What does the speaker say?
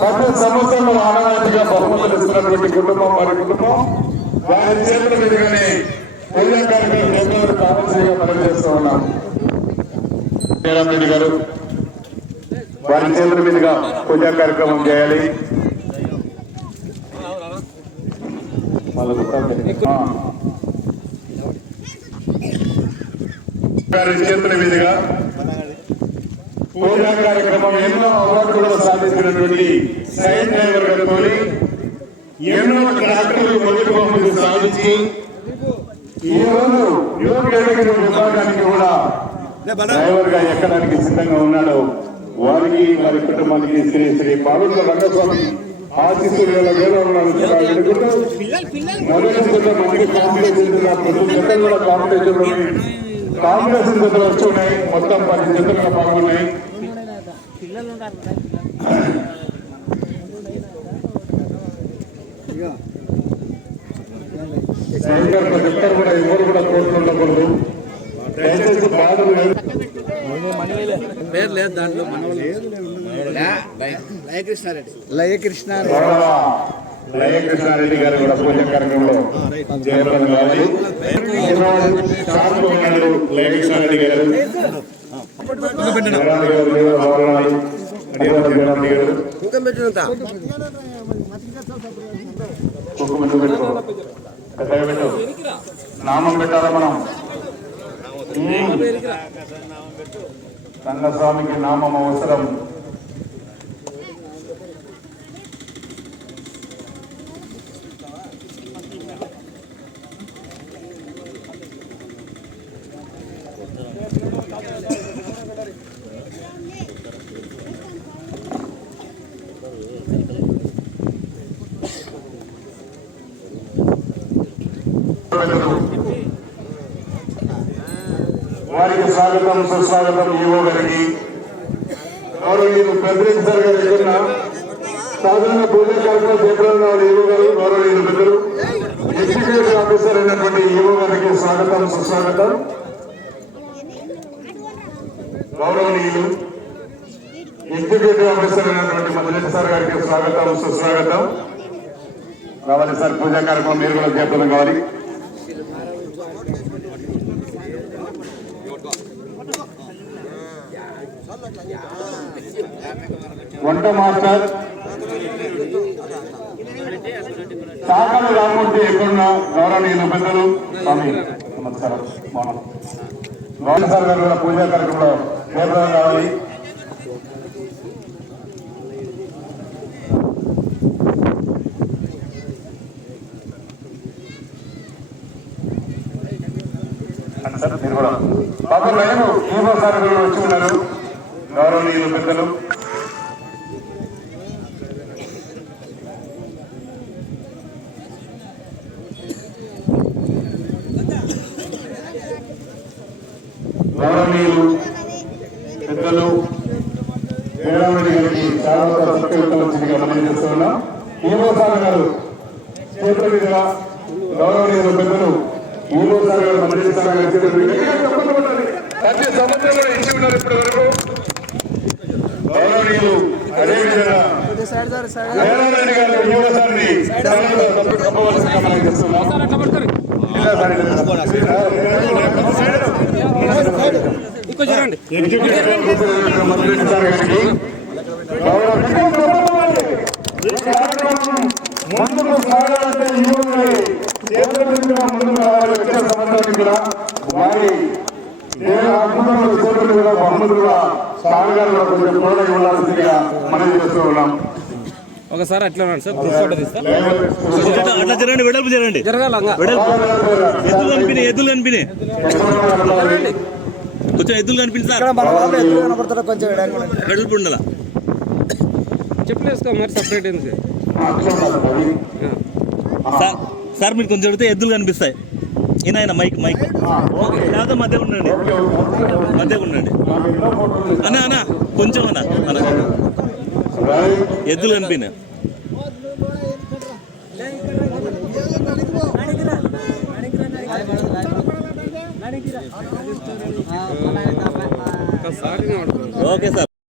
ప్రతి సంవత్సరంలో ఆనవాయితీగా బహుమతులు ఇస్తున్నటువంటి కుటుంబం వారి కుటుంబం వారి చేతుల మీదుగానే పూజా కార్యక్రమం ఎంతో కావాల్సిగా పనిచేస్తూ ఉన్నాం రెడ్డి గారు వారి చేతుల మీదుగా పూజా కార్యక్రమం చేయాలి ఆ. గారి చేతుల మీదుగా పూజా కార్యక్రమం ఎన్నో అవార్డులు సాధించినటువంటి సైన్ డ్రైవర్ గారితో ఎన్నో ట్రాక్టర్లు మొదటి బహుమతి సాధించి ఈ రోజు యువ కేటగిరీ విభాగానికి కూడా డ్రైవర్గా ఎక్కడానికి సిద్ధంగా ఉన్నాడు వారికి వారి కుటుంబానికి శ్రీ శ్రీ పార్వత రంగస్వామి ఆశీస్సులు ఉన్నాడు మొదటి కాంపిటీషన్ ప్రతి కూడా కాంపిటీషన్ కాంగ్రెస్ జతలు వచ్చి మొత్తం పది జతలుగా పాల్గొన్నాయి సైనికులు ప్రతి ఒక్కరు కూడా ఎవరు కూడా కోర్టులు ఉండకూడదు దయచేసి బాధలు పేరు లేదు దాంట్లో లయకృష్ణారెడ్డి లయకృష్ణారెడ్డి గారు కూడా పూజ కార్యక్రమంలో జయప్రదం కావాలి ఉన్నాడు లయకృష్ణారెడ్డి గారు. నామం పెట్టాలా మనం? రంగస్వామికి నామం అవసరం. వారికి స్వాగతం సుస్వాగతం ఈవో గారికి. గౌరవనీయులు ప్రెసిడెంట్ సార్ గారి దగ్గర సాధారణ పూజా కార్యక్రమం చేపట్టిన వారు ఈవో గారు గౌరవనీయులు పెద్దలు. ఎగ్జిక్యూటివ్ ఆఫీసర్ అయినటువంటి ఈవో గారికి స్వాగతం సుస్వాగతం. ఎగ్జిక్యూటివ్ ఆఫీసర్ అయినటువంటి సార్ గారికి స్వాగతం సుస్వాగతం. రావాలి సార్ పూజా కార్యక్రమం మీరు కూడా చేపడం కావాలి. వంట మాస్టర్. సాకలు రామూర్తి ఎక్కడున్నా? గౌరవనీయులు పెద్దలు స్వామి నమస్కారం మౌనం. గౌరవ సార్ గారు కూడా పూజా కార్యక్రమంలో చేపడం కావాలి మీరు కూడా. పాపం లైన్ ఈవో సార్ వచ్చి ఉన్నారు. గౌరవనీయులు పెద్దలు. గౌరవనీయులు పెద్దలు జయరామరెడ్డి గారికి చాలా మనం చేస్తున్నాం ఈవో గారు చేతుల మీదుగా గౌరవనీయులు పెద్దలు ఈవో గారు మంత్రి సార్ గారు చేతుల ప్రతి సంవత్సరంలో ఇచ్చి ఉన్నారు ఇప్పటి వరకు గౌరవనీయులు అదేవిధంగా జయరామరెడ్డి గారు ఈవో సార్ని తప్పవలసిందిగా మనం చేస్తున్నాం ఇలా చూడండి ఈ కార్యక్రమం ముందుకు సాగాలంటే యువకులు చేతుల మీదుగా ముందుకు రావాలి వచ్చే సంవత్సరానికి కూడా వారి బహుమతులుగా కొంచెం మనం చేస్తూ ఉన్నాం ఒకసారి అట్లా ఉన్నాడు సార్ గ్రూప్ ఫోటో తీస్తా. అట్లా జరగండి వెడల్పు జరగండి. జరగాలంగా వెడల్పు. ఎద్దులు కనిపినాయి ఎద్దులు కనిపినాయి. కొంచెం ఎద్దులు కనిపించి సార్ వెడల్పు ఉండాల? చెప్పులు వేసుకో మరి సపరేట్ ఎందుకు సార్ సార్ మీరు కొంచెం అడిగితే ఎద్దులు కనిపిస్తాయి. ఈయన మైక్ మైక్. లేకపోతే మధ్య ఉండండి. మధ్య ఉండండి. అన్న అన్న కొంచెం అన్న అన్న. ఎద్దులు ఒకసారి ఓకే సార్.